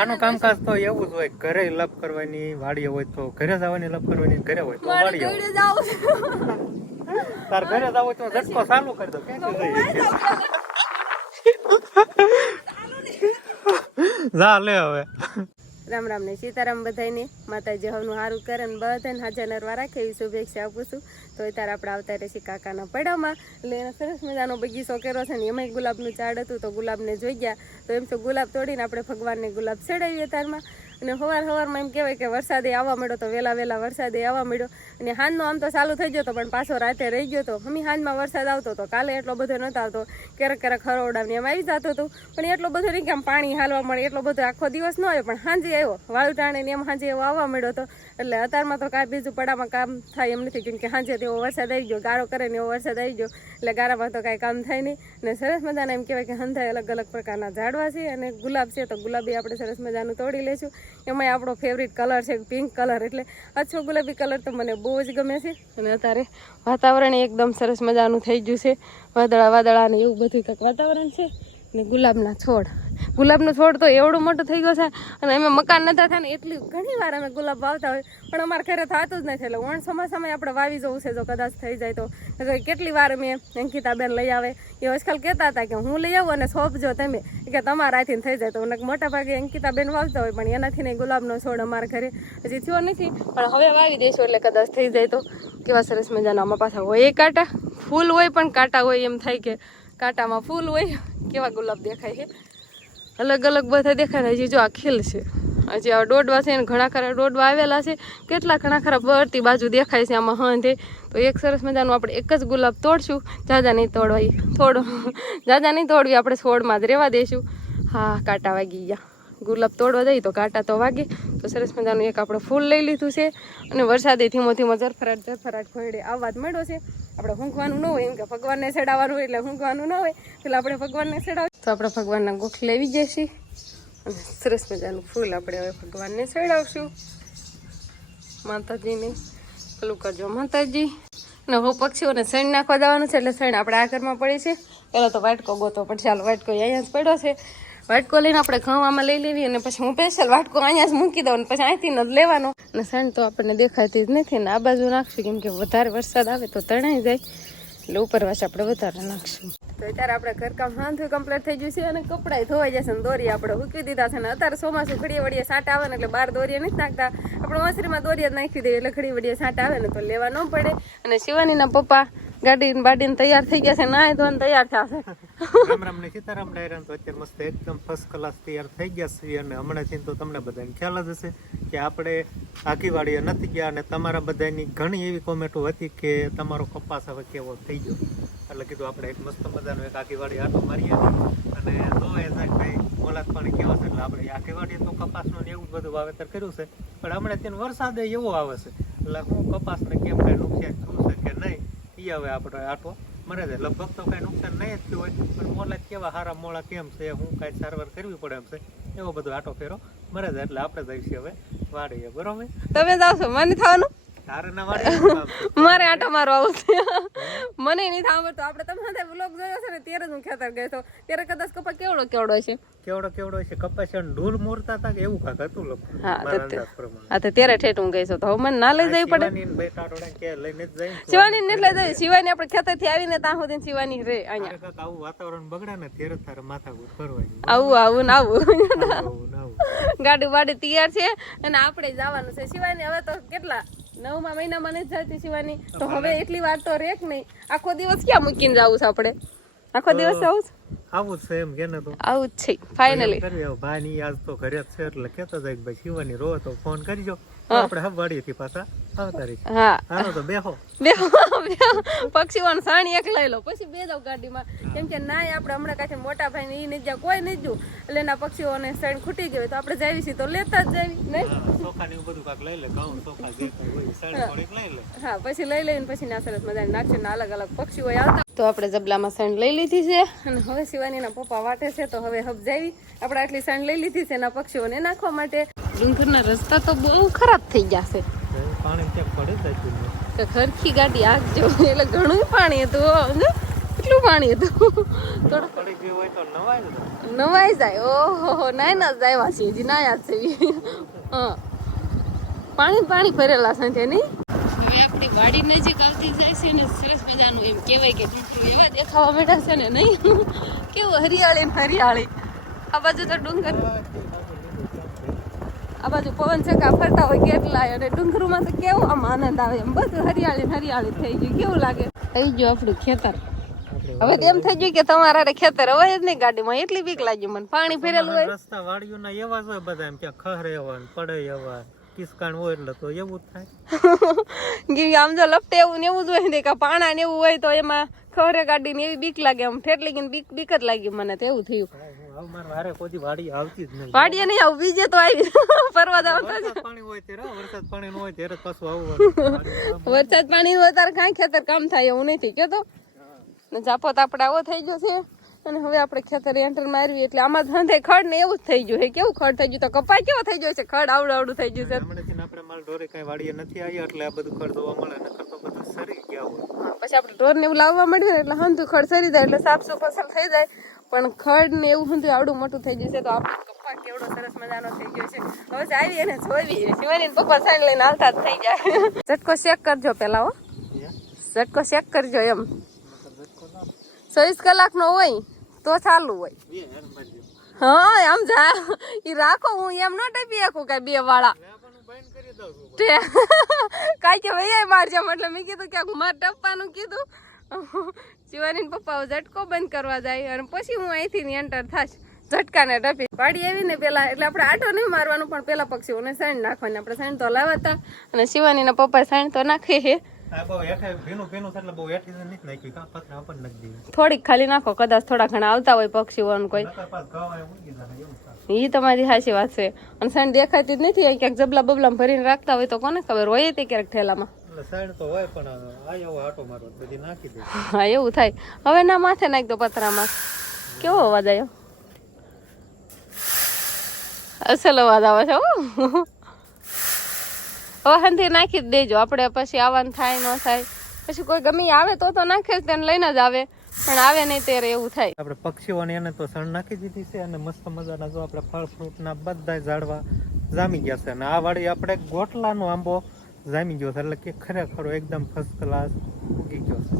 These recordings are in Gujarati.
આનું કામકાજ તો એવું જ હોય, ઘરે લપ કરવાની, વાડીએ હોય તો ઘરે જવાની લપ કરવાની, ઘરે હોય તો વાડીએ તાર ઘરે જાવ તો ઝટકો ચાલુ કરી દો ક્યાંથી જઈએ જા લે હવે રામ રામ ને સીતારામ બધાને માતાજી હવનું સારું કરે ને બધાને હાજર નરવા રાખે એવી શુભેચ્છા આપું છું. તો અત્યારે આપણે આવતા રહેશે કાકાના પડામાં, એટલે એને સરસ મજાનો બગીચો કર્યો છે ને એમાંય ગુલાબનું ઝાડ હતું તો ગુલાબને જોઈ ગયા તો એમ તો ગુલાબ તોડીને આપણે ભગવાનને ગુલાબ ચડાવીએ તારમાં. અને સવારમાં એમ કહેવાય કે વરસાદે આવવા મળ્યો તો વહેલા વરસાદે આવવા મળ્યો અને હાંજનો આમ તો ચાલુ થઈ ગયો તો પણ પાછો રાતે રહી ગયો તો. અમે હાંજમાં વરસાદ આવતો હતો, કાલે એટલો બધો નહોતો આવતો, ક્યારેક હરોવડાને એમ આવી જતો હતો પણ એટલો બધો નહીં કે આમ પાણી હાલવા મળે એટલો બધો આખો દિવસ ન આવ્યો પણ સાંજે આવ્યો વાળું ટાણે ને એમ સાંજે એવો આવવા મળ્યો હતો. એટલે અત્યારમાં તો કાંઈ બીજું પડામાં કામ થાય એમ નથી કેમ કે સાંજે તેવો વરસાદ આવી ગયો, ગાળો કરે ને એવો વરસાદ આવી ગયો એટલે ગારામાં તો કાંઈ કામ થાય નહીં. અને સરસ મજાના એમ કહેવાય કે હંધાય અલગ અલગ પ્રકારના ઝાડવા છે અને ગુલાબ છે તો ગુલાબી આપણે સરસ મજાનું તોડી લઈશું. એમાં આપણો ફેવરિટ કલર છે પિંક કલર, એટલે આછો ગુલાબી કલર તો મને બહુ જ ગમે છે. અને અત્યારે વાતાવરણ એકદમ સરસ મજાનું થઈ ગયું છે, વાદળા ને એવું બધું કંઈક વાતાવરણ છે. અને ગુલાબનો છોડ તો એવડો મોટો થઈ ગયો છે અને અમે મકાન નતા થાય ને એટલી ઘણી વાર અમે ગુલાબ વાવતા હોય પણ અમારા ઘરે થતું જ નથી. એટલે વણ સમય આપણે વાવી જવું છે જો કદાચ થઈ જાય તો. કેટલી વાર મેં અંકિતાબેન લઈ આવે એ આજકાલ કહેતા હતા કે હું લઈ આવું અને સોંપજો તમે કે તમારાથી થઈ જાય તો. મોટા ભાગે અંકિતાબેન વાવતા હોય પણ એનાથી નહીં ગુલાબનો છોડ અમારા ઘરે હજી થયો નથી પણ હવે વાવી દઈશું એટલે કદાચ થઈ જાય તો. કેવા સરસ મજાના આમાં પાછા હોય એ કાંટા ફૂલ હોય પણ કાંટા હોય એમ થાય કે કાંટામાં ફૂલ હોય. કેવા ગુલાબ દેખાય છે, અલગ અલગ બધા દેખાય. હજી જો આ ખીલ છે, હજી આ દોડવા છે ને ઘણા ખરા દોડવા આવેલા છે, કેટલા ઘણા ખરા બરતી બાજુ દેખાય છે આમાં હંધે. તો એક સરસ મજાનું આપણે એક જ ગુલાબ તોડશું, જાજા નહીં તોડવી આપણે છોડમાં જ રહેવા દઈશું. હા કાંટા વાગી ગયા, ગુલાબ તોડવા જઈએ તો કાંટા તો વાગે. તો સરસ મજાનું એક આપણે ફૂલ લઈ લીધું છે અને વરસાદે ધીમો ઝરફરાટ ઘોડે આવવા જ મળ્યો છે. આપણે ઊંઘવાનું ન હોય એમ કે ભગવાનને ચડાવવાનું હોય એટલે ઊંઘવાનું ન હોય એટલે આપણે ભગવાનને ચડાવીએ તો આપણે ભગવાનના ગોખ લેવી જઈશું અને સરસ મજાનું ફૂલ આપણે હવે ભગવાનને ચડાવશું. માતાજીને પેલું કરજો માતાજી. અને હું પક્ષીઓને શણ નાખવા જવાનું છે એટલે શણ આપણે આ ઘરમાં પડી છે. પહેલાં તો વાટકો ગોતો પણ ચાલો વાટકો અહીંયા જ પડ્યો છે. વાટકો લઈને આપણે ઘઉંમાં લઈ લેવી અને પછી હું સ્પેશિયલ વાટકો અહીંયા જ મૂકી દઉં અને પછી અહીંથી જ લેવાનો. અને શણ તો આપણને દેખાતી જ નથી ને આ બાજુ નાખશું કેમ કે વધારે વરસાદ આવે તો તણાઈ જાય એટલે ઉપરવાસ આપણે વધારે નાખશું. તો અત્યારે આપણે ઘરકામ હાંધું કમ્પ્લીટ થઈ ગયું છે અને કપડાં ધોવાઈ જશે ને દોરી આપણે મૂકી દીધા છે. ને અત્યારે ચોમાસું ઘડીએ વડીએ સાંટા આવે ને એટલે બહાર દોરીએ નથી નાખતા, આપણે વાંસરીમાં દોરીએ જ નાખી દઈએ એટલે ઘડી વડીએ સાંટા આવે ને તો લેવા ન પડે. અને શિવાનીના પપ્પા ગાડી બાડીને તૈયાર થઈ ગયા છે, નાય ધોઈને તૈયાર થશે. રામ રામ ને સીતારામ ડાયરા તો અત્યારે મસ્ત એકદમ ફર્સ્ટ ક્લાસ તૈયાર થઈ ગયા છે. અને હમણાંથી તો તમને બધાને ખ્યાલ જ હશે કે આપણે આગીવાડીએ નથી ગયા અને તમારા બધાની ઘણી એવી કોમેન્ટો હતી કે તમારો કપાસ હવે કેવો થઈ ગયો. એટલે કીધું આપણે એક મસ્ત મજાનો એક આગીવાડી આટો મારીએ અને જોવે જાય ભાઈ મોલાદ પાણી કેવો છે. એટલે આપણે આગીવાડીએ તો કપાસનું એવું જ બધું વાવેતર કર્યું છે પણ હમણાં ત્યાં વરસાદ એવો આવે છે એટલે હું કપાસને કેમ કાંઈ નુકસાન થયું છે કે નહીં એ હવે આપણે આટો મરે છે. લગભગ તો કાંઈ નુકસાન નહીં જ થયું હોય પણ મોલા કેવા સારા મોળા કેમ છે હું કાંઈ સારવાર કરવી પડે એમ છે એવો બધો આટો ફેરો મરે છે. એટલે આપણે જઈશું હવે વાડીએ. બરોબર તમે જાવ છો મને થવાનું તારે ના વાડીએ મારે આટો મારો આવું છે મને નહીં થવા તો આપણે તમે સાથે વ્લોગ જોયો છે ને ત્યારે જ હું ખેતર ગયો તો ત્યારે કદાચ કપા કેવડો છે કેવડો છે કપાસ ઢૂલ મોરતા હતા કે એવું કાંક હતું લોકો. હા તો ત્યારે ઠેઠ હું ગઈ છું તો હવે મને ના લઈ જવી પડે. શિવાની ને એટલે જઈ શિવાની આપણે ખેતર થી આવીને ત્યાં સુધી શિવાની રે અહીંયા આવું વાતાવરણ બગડે ને ત્યારે તારે માથા ફરવાય આવું ગાડી વાડી તૈયાર છે અને આપણે જવાનું છે. શિવાની હવે તો કેટલા 9મા મહિનામાં નથી જતી શિવાની તો હવે એટલી વાર તો રેક નહીં. આખો દિવસ ક્યાં મૂકીને જવું છે આપણે? આખો દિવસ આવું છે એમ કે ને તો આવું જ છે ફાઇનલી. ભાઈ ની આજ તો ઘરે જ છે એટલે કેતો જાય ભાઈ શિવાની રો તો ફોન કરજો આપણે હવાડીએથી પાછા આવતા રહી. હા હાલો તો બેહો પક્ષીઓને સાણી એક લઈ લો પછી બે જાવ ગાડીમાં કેમ કે ના આપણે હમણાં કાંઈ મોટા ભાઈ ને ઈ નહીં જાય કોઈ નહીં જવું એટલે એના પક્ષીઓને સાણી ખૂટી ગઈ તો આપણે જાવી છીએ તો લેતા જ જાવી નહીં. હા પછી લઈ લઈને પછી ના સરસ મજા નાખશે ને અલગ અલગ પક્ષીઓ આવતા. તો આપણે જબલામાં સાણી લઈ લીધી છે અને હવે શિવાનીના પપ્પા વાટે છે તો હવે હબ જાવી આપણે આટલી સાણી લઈ લીધી છે એના પક્ષીઓને નાખવા માટે. ડુંગરના રસ્તા તો બહુ ખરાબ થઈ ગયા છે, પાણી ક્યાંક પડે તો ખરખી ગાડી આગજો એટલે ઘણું પાણી હતું કેટલું પાણી હતું થોડું પડી ગયું હોય તો નવાય જ ને. નવાઈ જાય ઓહો નાય ના જ આવ્યા છે હજી નાયા જ છે હા પાણી પાણી ભરેલા છે નહીં. હવે આપણી વાડી નજીક આવતી જાય છે ને સરસ મજાનું એમ કહેવાય કે ડુંગરો એવા દેખાવા બેઠા છે ને નહીં કેવું હરિયાળી ને હરિયાળી આ બાજુ તો ડુંગર આ બાજુ પવન ચક્કા ફરતા હોય કેટલા અને ડુંગરોમાં તો કેવું આમ આનંદ આવે એમ બધું હરિયાળી ને હરિયાળી થઈ ગયું કેવું લાગે થઈ ગયું આપણું ખેતર. હવે તો એમ થઈ ગયું કે તમારા ખેતર હવે જ નહીં ગાડીમાં એટલી બીક લાગી મને પાણી ભરેલું હોય. રસ્તા વાડીઓના એવા જ હોય બધા એમ કે ખરે એવા ને પડે એવા કિસકાણ હોય એટલે તો એવું જ થાય. આમ જો લપટે એવું ને એવું જ હોય ને કે પાણા ને એવું હોય તો એમાં ખરે ગાડી ને એવી બીક લાગે આમ ઠેટલી ગઈ બીક બીક જ લાગી મને તો એવું થયું. વાડી આવતી જ નહીં. વાડીએ નહીં આવું બીજે તો આવી ફરવા જવા પાણી હોય ત્યારે વરસાદ પાણી ન હોય ત્યારે પાછું આવવાનું. વરસાદ પાણી વધારે કાંઈ ખેતર કામ થાય એવું નથી કેતો ને જાપો તો આપણે આવો થઈ ગયો છે અને હવે આપણે ખેતર એન્ટર મારવી એટલે આમાં ધંધે ખડ ને એવું જ થઈ ગયું છે. કેવું ખડ થઈ ગયું તો કપાય કેવો થઈ ગયો છે ખડ આવડું આવડું થઈ ગયું છે. આપણે માલ ઢોરે કઈ વાડીએ નથી આવ્યા એટલે આ બધું ખડ જોવા મળે નકર તો બધું સરી ગયા હોય. પછી આપણે ઢોર ને એવું લાવવા મળ્યું ને એટલે હંધું ખડ સરી જાય એટલે સાફ ફસલ થઈ જાય પણ ખડ ને એવું હંધું આવડું મોટું થઈ ગયું છે તો આપણે કપા કેવડો સરસ મજાનો થઈ ગયો છે. હવે આવી એને જોઈ શિવાની પપ્પા સાઈડ લઈને હાલતા જ થઈ જાય. ઝટકો ચેક કરજો પેલા હો ઝટકો ચેક કરજો એમ 24 કલાકનો હોય તો ચાલુ હોય. હા આમ જા ઈ રાખો હું એમ ન ટપી શકું કઈ બે વાળા કાઈ કે ભાઈ મારજે એટલે મેં કીધું કે મારે ટપવાનું કીધું. શિવાની પપ્પા ઝટકો બંધ કરવા જાય અને પછી હું અહીંથી એન્ટર થાશ ઝટકાને ટપી પાડી આવી ને પેલા એટલે આપણે આટો નહીં મારવાનું પણ પેલા પક્ષીઓને સાઈડ નાખવાની. આપણે સાઈડ તો લાવતા અને શિવાની ના પપ્પા સાઈડ તો નાખે છે થોડીક ખાલી નાખો કદાચ થોડા ઘણા આવતા હોય પક્ષીઓ કોઈ ઈ તમારી સાચી વાત છે. અને સાઈડ દેખાતી જ નથી ક્યાંક જબલા બબલા ભરીને રાખતા હોય તો કોને ખબર હોય તે ક્યારેક ઠેલામાં હા એવું થાય. હવે ના માથે નાખ દો પતરામાં કેવો અવાજ આવ્યો અસલ અવાજ આવે છે. હવે હંધી નાખી જ દેજો આપણે પછી આવવાનું થાય ન થાય પછી કોઈ ગમે આવે તો નાખે જ તેને લઈને જ આવે પણ આવે નહીં ત્યારે એવું થાય. આપણે પક્ષીઓને એને તો સણ નાખી દીધી છે અને મસ્ત મજાના જો આપણે ફળ ફ્રૂટ ના બધા ઝાડવા જામી ગયા છે અને આ વાળી આપણે ગોટલાનો આંબો જામી ગયો છે એટલે કે ખરેખર એકદમ ફર્સ્ટ ક્લાસ ઉગી ગયો છે.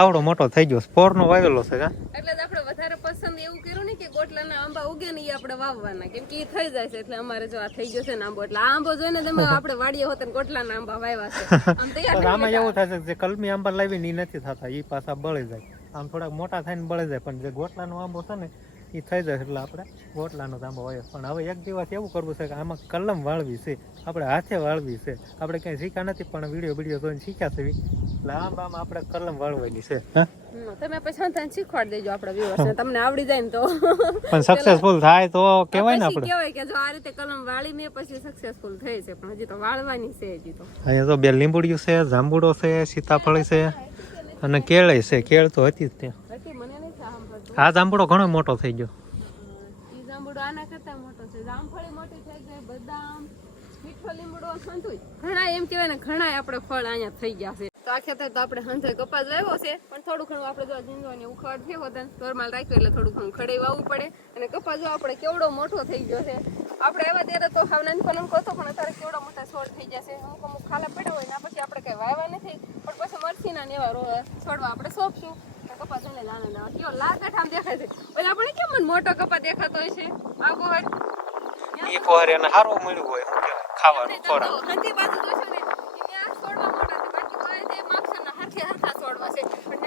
આવડો મોટો થઈ ગયો સ્પોર નો વાવેલો છે કા એટલે જ આપણે વધારે પસંદ એવું કર્યું ને કે ગોટલાના આંબા ઉગે ને એ આપણે વાવવાના કેમ કે એ થઈ જાય છે એટલે અમારે જો આ થઈ ગયો છે ને આંબો એટલે આ આંબો જોઈને તમે આપણે વાડીએ હોત ને ગોટલાના આંબા વાવ્યા છે આમ તૈયાર આમાં એવું થાય છે જે કલમી આંબા લાવીને એ નથી થતા એ પાછા બળી જાય આમ થોડાક મોટા થઈને બળી જાય પણ જે ગોટલાનો આંબો છે ને એ થઈ જાય એટલે આપણે ગોટલાનો જ આંબો વાવ્યો. પણ હવે એક દિવસ એવું કરવું છે કે આમાં કલમ વાળવી છે આપણે હાથે વાળવી છે આપણે ક્યાંય શીખ્યા નથી પણ વિડીયો જોઈને શીખ્યા છે એટલે આંબામાં આપણે કલમ વાળવાની છે. તમે પછી શીખવાડી દેજો આપણા વ્યુઅર્સને તમને આવડી જાય ને તો પણ સક્સેસફુલ થાય તો કહેવાય ને આપણે કહેવાય કે જો આ રીતે કલમ વાળી મે પછી સક્સેસફુલ થઈ છે પણ હજી તો વાળવાની છે હજી તો. અહીંયા તો બે લીંબુડિયું છે જાંબુડો છે સીતાફળી છે અને કેળ છે. કેળ તો હતી જ ત્યાં. આ જાંબુડો ઘણો મોટો થઈ ગયો. ઈ જાંબુડો આના કરતા મોટો છે. જામફળી મોટી થઈ ગઈ બદામ મીઠો લીંબુડો સંતુઈ ઘણા એમ કહેવાય ને ઘણા આપણે ફળ અહીંયા થઈ ગયા છે. તો આ ખેતર તો આપણે હંધે કપાસ વાવ્યો છે પણ થોડું ઘણું આપણે જો જીંદવાની ઉખડ છે હોતા નોર્મલ રાખ્યો એટલે થોડું ઘણું ખડે વાવવું પડે અને કપાસ જો આપણે કેવડો મોટો થઈ ગયો છે. આપણે આવ્યા ત્યારે તો હાવ નાનકો હતો પણ અત્યારે કેવડો મોટા છોડ થઈ જશે. અમુક ખાલા પડ્યા હોય ને પછી આપણે કઈ વાવ્યા નથી પણ પછી મરચીના ને એવા છોડવા આપણે સોંપશું કપાસ એને આનંદ આવે કેવો લાગટ આમ દેખાય છે. એટલે આપણે કેમ મોટો કપાસ દેખાતો હોય છે આ ગોહર ઈ પોહર એને હારું મળ્યું હોય ખાવાનું ખોરાક હંધી બાજુ જોશો ને ત્યાં છોડવા મોટા છે બાકી હોય તે માપસરના હાથે હાથા છોડવા છે પણ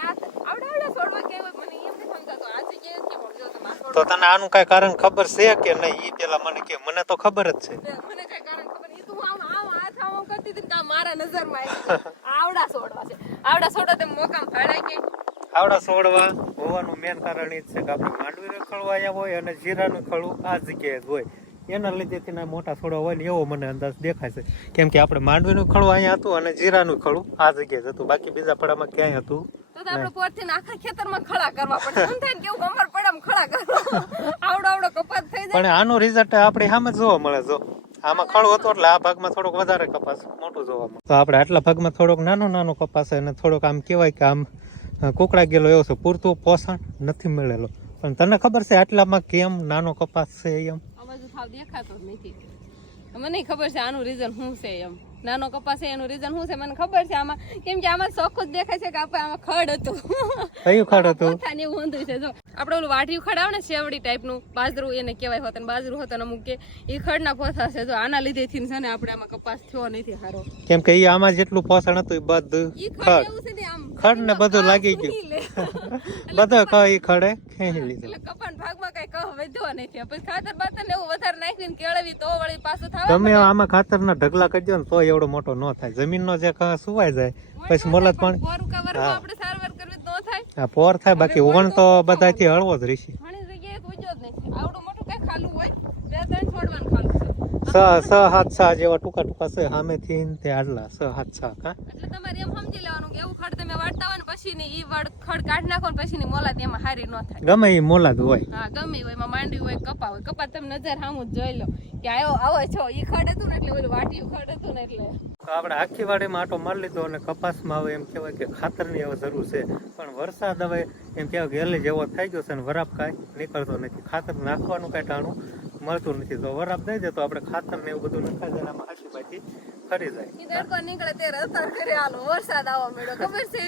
આવડા છોડવા કેવું મને એમ નથી સમજાતો આ જગ્યાએ કેમ જો તમે તો તને આનું કઈ કારણ ખબર છે કે નહીં ઈ પેલા મને કે મને તો ખબર જ છે. મને કઈ કારણ ખબર ઈ તો આમ હાથ આમ કરતી હતી તો મારા નજરમાં આવી આવડા છોડવા છે. આવડા છોડવા તે મોકામ ફાડાય કે આવડા છોડવા હોવાનું મેન કારણ એ જ છે કે આપણે માંડવી રખડવા આવ્યા હોય અને જીરાનું ખડું આ જગ્યાએ જ હોય એના લીધે ના મોટા છોડવા હોય ને એવો મને અંદાજ દેખાય છે. કેમ કે આપણે માંડવીનું ખડું અહીંયા હતું અને જીરાનું ખડું આ જગ્યાએ જ હતું બાકી બીજા પડામાં ક્યાંય હતું તો આપણે પોરથી આખા ખેતરમાં ખડા કરવા પડે એમ થાય ને કેવું અમાર પડામાં ખડા કરવા આવડો કપાસ થઈ જાય પણ આનો રિઝલ્ટ આપણે સામે જોવા મળે. જો આમાં ખડું હતું એટલે આ ભાગમાં થોડોક વધારે કપાસ મોટું જોવા મળે તો આપણે આટલા ભાગમાં થોડોક નાનો કપાસ અને થોડોક આમ કહેવાય કે આમ કુકડા ગયેલો એવો છે, પૂરતું પોષણ નથી મળેલો. પણ તને ખબર છે આટલામાં કેમ નાનો કપાસ છે એમ? આ બાજુ થાવ દેખાતો જ નથી. મને ખબર છે આનું રીઝન શું છે એમ. નાનો કપાસ છે એનું રીઝન શું છે મને ખબર છે. આમાં કેમ કે આમાં ચોખ્ખું જ દેખાય છે કે આપણે આમાં ખડ હતું. કયું ખડ હતું? પોથા ને એવું ઊંધું છે. જો આપણે ઓલું વાઢિયું ખડ આવે ને શેવડી ટાઈપનું બાજરું એને કહેવાય હોત, અને બાજરું હોત અમુક કે એ ખડના પોથા છે. જો આના લીધેથી છે ને આપણે આમાં કપાસ થયો નથી સારો. કેમ કે એ આમાં જેટલું પોષણ હતું એ બધું ઈ ખડ એવું છે ને આમ ખડ ને બધું લાગી ગયું. બધો કઈ ખડે ખેંચી લીધું. એટલે કપાન ભાગમાં કઈ કહ વધ્યો નથી. પછી ખાતર બાતર ને એવું વધારે નાખીને કેળવી તો વળી પાછું થાય. તમે આમાં ખાતરના ઢગલા કરજો ને તો એવડો મોટો ન થાય. જમીનનો જે સુવાઈ જાય પછી મોલત પણ આપણે સારવાર કરવી તો ન થાય. હા પોર થાય, બાકી ઓણ તો બધાથી હળવો જ રહેશે. ઘણી જગ્યાએ પૂછ્યો જ નથી. આવડું મોટું કઈ ખાલું હોય 2-3 છોડવાનું ખાલું છે. 6-7 જેવા ટૂંકા ટૂંકા છે સામેથી તે આટલા 6-7 કા. એટલે તમારે એમ સમજી લેવાનું કે એવું ખડ તમે વાળતા હોય ને પછી ની ઈ ખડ કાઢી નાખો ને પછી ની મોલાત એમાં હારી ન થાય. ગમે એ મોલાદ હોય. હા ગમે હોય, એમાં માંડવી હોય, કપા હોય. કપા તમે નજર સામું જ જોઈ લો કે આવો છો. ઈ ખડ હતું ને એટલે ઓલું વાટિયું ખડ હતું ને એટલે આપણે આખી વાડીમાં આટો મારી લીધો અને કપાસમાં હવે એમ કહેવાય કે ખાતરની હવે જરૂર છે. પણ વરસાદ હવે એમ કહેવાય કે એલે જેવો થઈ ગયો છે ને વરાપ કાંઈ નીકળતો નથી. ખાતર નાખવાનું કાંઈ ટાણું મળતું નથી. તો વરાપ દઈ દે તો આપણે ખાતર ને એવું બધું નખાઈ જાય આમાં આખી બાજી ખરી જાય. ઈ તડકો નીકળે ત્યારે અસર કરે. હાલો વરસાદ આવવા મળ્યો ખબર છે.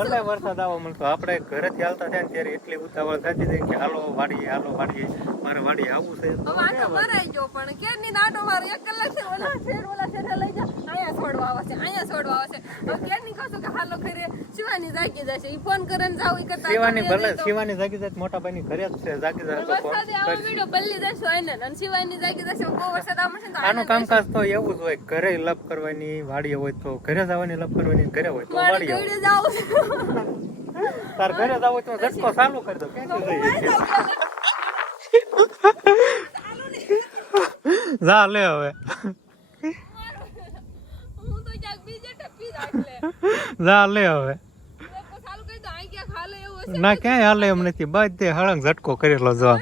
ભલે વરસાદ આવવા મળતો આપણે ઘરેથી હાલતા થાય ને ત્યારે એટલી ઉતાવળ થતી જાય કે હાલો વાડીએ મારે વાડીએ આવવું છે. હવે આટો મરાઈ ગયો પણ કેરની આટો મારો 1 કલાક છે. ઓલા શેઠે લઈ જા અહીંયા છોડવા આવે છે, અહીંયા છોડવા આવે છે. હવે કેરની કહું કે હાલો ખરે શિવાની જાગી જશે. ઈ ફોન કરે ને જાવ ઈ કરતા શિવાની જાગી જાય મોટા ભાઈની ઘરે જ છે. જાગી જાય તો વરસાદ આવો વિડિયો બલ્લી જશે હોય ને અને શિવાની જાગી જશે. બહુ વરસાદ આવશે ને આનું કામકાજ તો એવું જ હોય. ઘરે લપ કરવાની, વાડીએ હોય તો ઘરે જવાની લપ કરવાની, ઘરે હોય તો વાડીએ ગળે જાવ. તાર ઘરે જાવ તો ઝટકો ચાલુ કરી દો. ક્યાંથી જઈએ જા લે હવે હું તો ક્યાંક બીજે ટપી જાય. જા લે હવે ચાલુ કરી દો. આઈ ક્યાં ખાલે એવું હશે ના ક્યાંય હાલે એમ નથી. બધે હળંગ ઝટકો કરેલો જો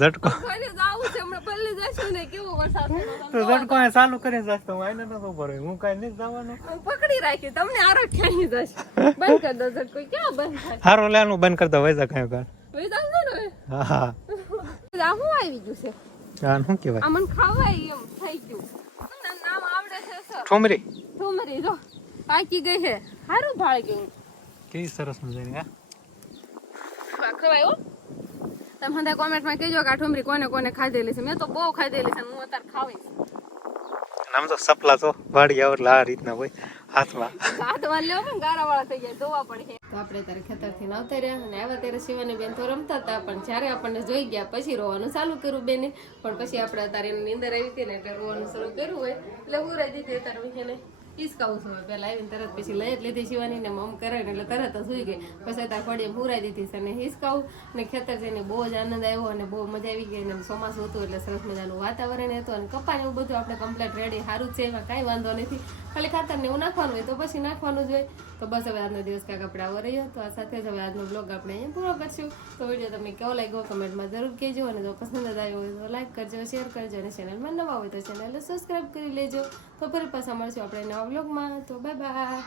ઝટકો ઘરે જાવું છે હમણાં બલ્લી જશું ને કેવો વરસાદ તો ઝટકો આ ચાલુ કરીને જશે. હું આઈને નતો ઉભો રહ્યો. હું કાંઈ નથી જવાનું. પકડી રાખી તમને આરો ક્યાંય જશે. બંધ કરી દો ઝટકો. ક્યાં બંધ થાય? હારો લેવાનું બંધ કરી દો. વૈસા કાંઈ કાંઈ વઈ જાવ ને. હા હા આ શું આવી ગયું છે? આ શું કહેવાય? આ મને ખાવાય એમ થઈ ગયું. તમને નામ આવડે છે સર? ઠુમરી. ઠુમરી જો પાકી ગઈ છે. સારું ભાળ ગયું. કેવી સરસ મજાની. હા ખવાય હો. તમે બધા કોમેન્ટમાં કહેજો કે આ ઠુમરી કોને કોને ખાધેલી છે. મેં તો બહુ ખાધેલી છે. હું અત્યારે ખાવીશ. આમ તો સપલા તો વાડી આવે એટલે આ રીતના હોય હાથમાં. હાથમાં લેવો પણ ગારાવાળા થઈ ગયા ધોવા પડે. તો આપણે ત્યારે ખેતરથી આવતા રહ્યા અને આવ્યા ત્યારે શિવાની બેન તો રમતા હતા. પણ જ્યારે આપણને જોઈ ગયા પછી રોવાનું ચાલુ કર્યું બેને. પણ પછી આપણે અત્યારે એની નીંદર આવી હતી ને એટલે રોવાનું શરૂ કર્યું હોય એટલે હું રહી દીધી. અત્યારે વિશે હિસકાવું છું. પેલા આવીને તરત પછી લઈ જ લીધી શિવાની ને મમ કરે ને એટલે તરત જ સુઈ ગઈ. પછી અત્યારે ફળીએ પુરાઈ દીધી છે અને હિસકાવું ને ખેતર જઈને બહુ જ આનંદ આવ્યો અને બહુ મજા આવી ગઈ. અને ચોમાસું હતું એટલે સરસ મજાનું વાતાવરણ હતું અને કપાને એવું બધું આપણે કમ્પ્લીટ રેડી સારું જ છે. એમાં કાંઈ વાંધો નથી. ખાલી ખાતર ને એવું નાખવાનું હોય તો પછી નાખવાનું જ હોય. તો બસ હવે આજનો દિવસ કાંઈક આપણે આવો રહ્યો. તો આ સાથે જ હવે આજનો બ્લોગ આપણે અહીંયા પૂરો કરશું. તો વિડીયો તમને કેવો લાગ્યો કમેન્ટમાં જરૂર કહેજો. અને જો પસંદ આવ્યો હોય તો લાઈક કરજો, શેર કરજો અને ચેનલમાં નવા હોય તો ચેનલને સબસ્ક્રાઈબ કરી લેજો. તો ફરી પાછા મળશું આપણે નવા બ્લોગમાં. તો બાય બાય.